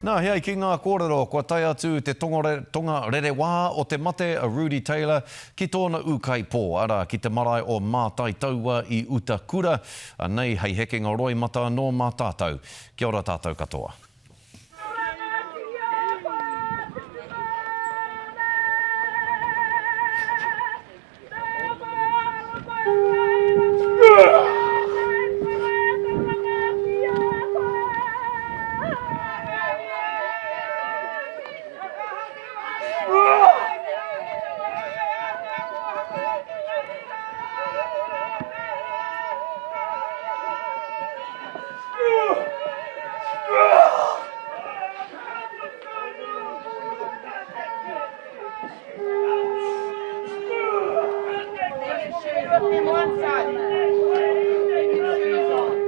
Nā hea ki ngā kōrero, kua tai atu te tonga rerewā o te mate a Rudy Taylor ki tōna ukai pō. Ara ki te marae o Mātai Taua i Utakura, nei hei heke ngā roi mata no mā tātou. Kia ora tātou katoa. One side. Take shoes on.